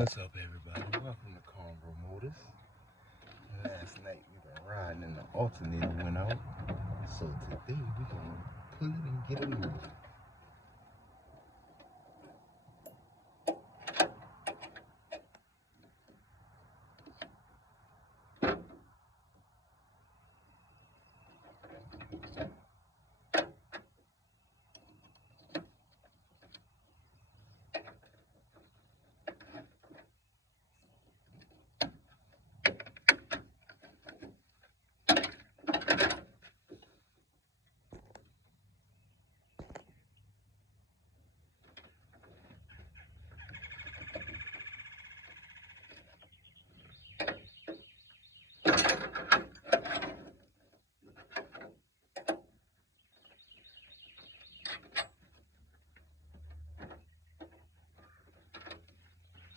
What's up, everybody? Welcome to Convo Motors. Last night we were riding and the alternator went out. So today we're going to pull it and get it moving.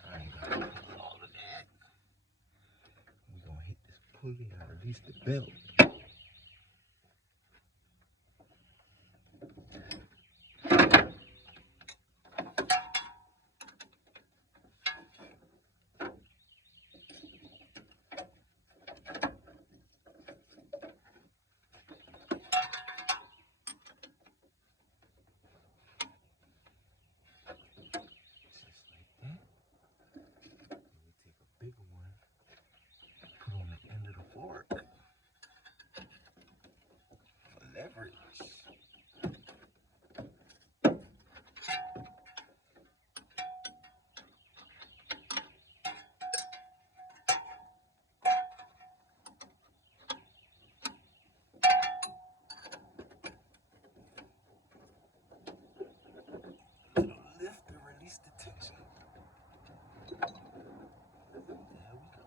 I ain't got to pull all of that. We're going to hit this pulley and release the belt. Big one, put on the end of the fork for leverage. It'll lift and release the tension. There we go.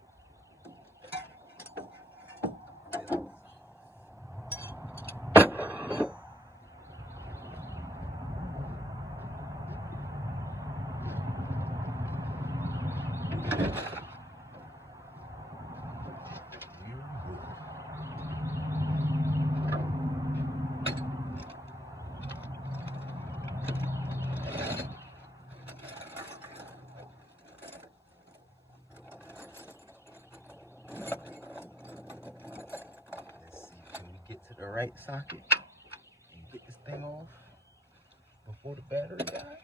The right socket and get this thing off before the battery dies?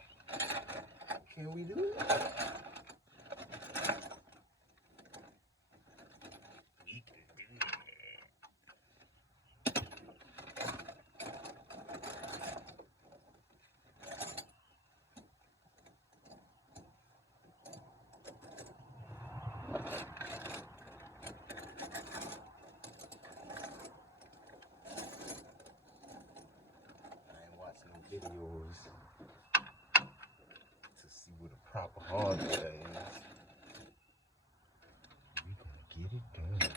Can we do it? We can do it. Videos to see what a proper hardware is. We're gonna get it done.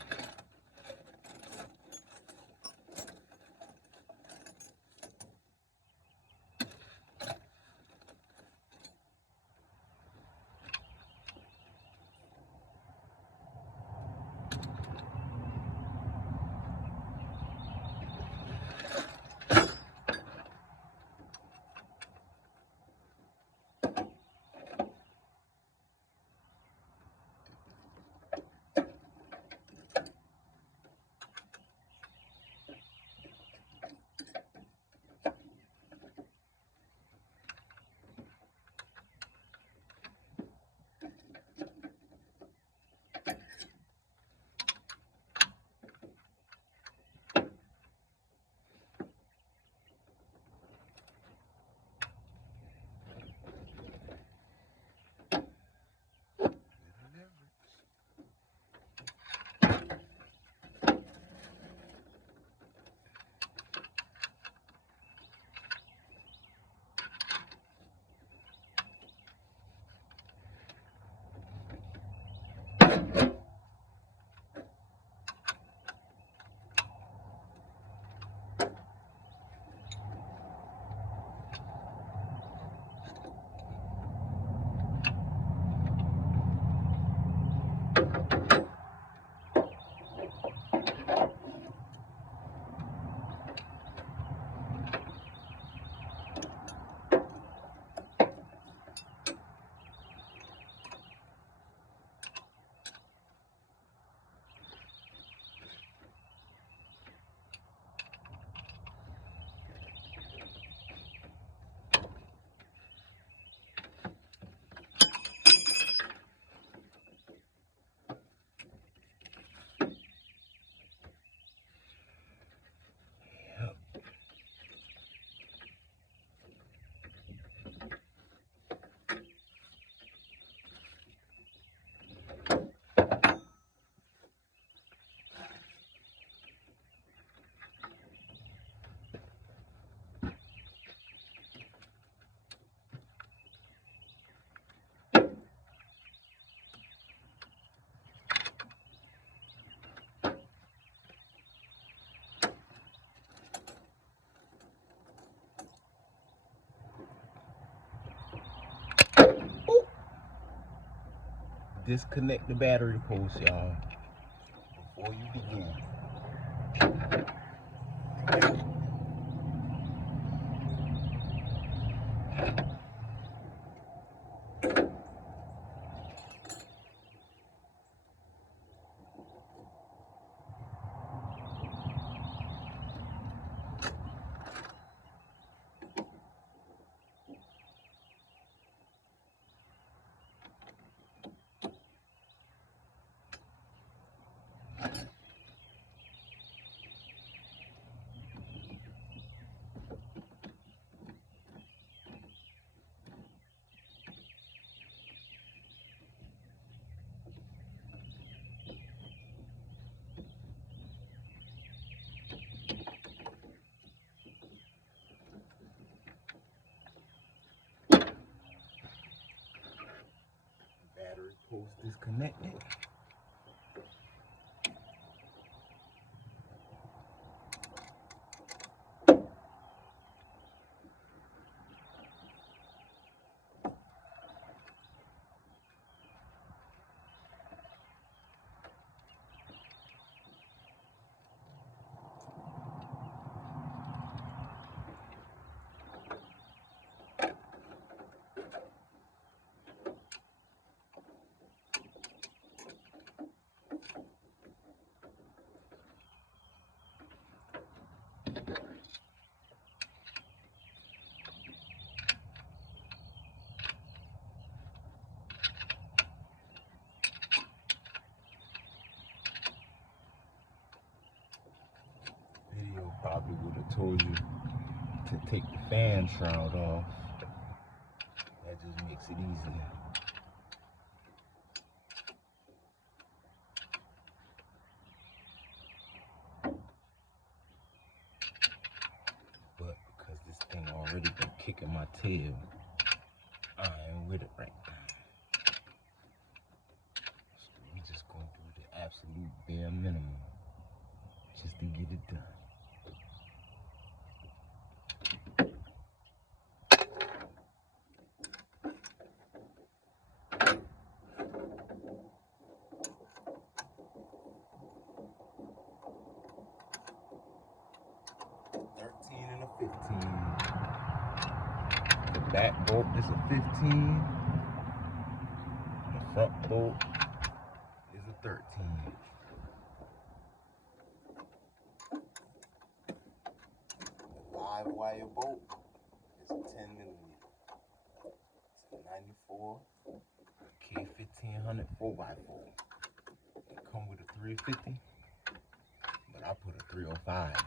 disconnect the battery post, y'all, before you begin. Battery post disconnected. Video probably would have told you to take the fan shroud off. That just makes it easier. But because this thing already been kicking my tail, I ain't with it right now. So we just gonna do the absolute bare minimum just to get it done. And a 15. The back bolt is a 15. The front bolt is a 13. The 5-wire bolt is a 10 millimeter. It's a 94 K1500 4x4. It come with a 350, but I put a 305 in it.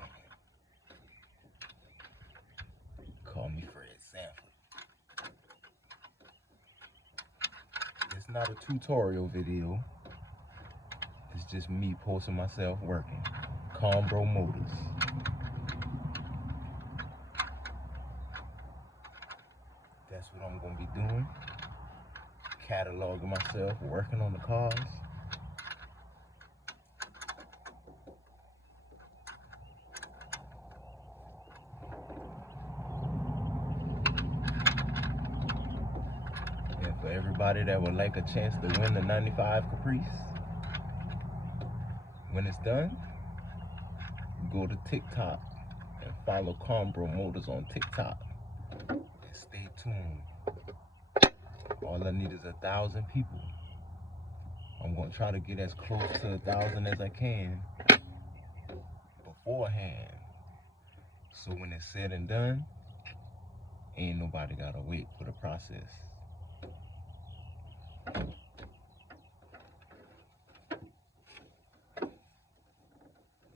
Call me Fred Sanford. It's not a tutorial video. It's just me posting myself working. Combro Motors. That's what I'm gonna be doing. Cataloging myself, working on the cars. For everybody that would like a chance to win the 95 Caprice, when it's done, go to TikTok and follow Combro Motors on TikTok and stay tuned. All I need is 1,000 people. I'm going to try to get as close to 1,000 as I can beforehand, so when it's said and done, ain't nobody got to wait for the process.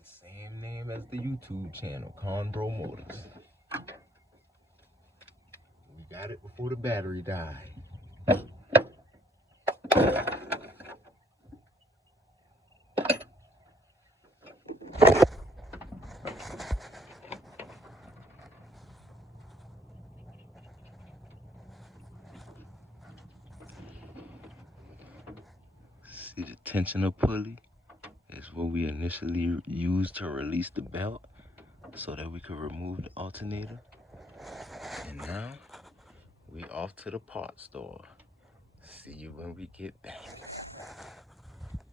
Same name as the YouTube channel, Combro Motors. We got it before the battery died. See the tensioner pulley is what we initially used to release the belt so that we could remove the alternator. And now we off to the parts store. See you when we get back.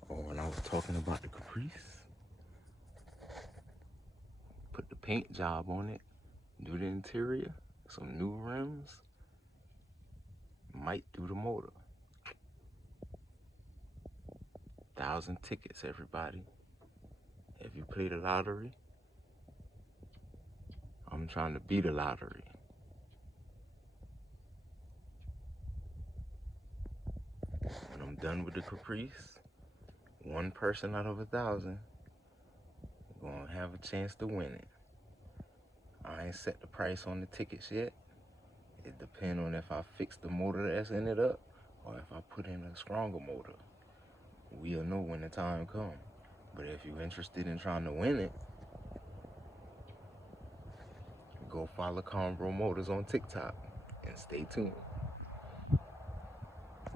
Or when I was talking about the Caprice, put the paint job on it, do the interior, some new rims, might do the motor. 1,000 tickets, everybody. If you play the lottery, I'm trying to beat the lottery. When I'm done with the Caprice, one person out of 1,000 gonna have a chance to win it. I ain't set the price on the tickets yet. It depends on if I fix the motor that's in it up or if I put in a stronger motor. We'll know when the time comes. But if you're interested in trying to win it, go follow Conbro Motors on TikTok and stay tuned.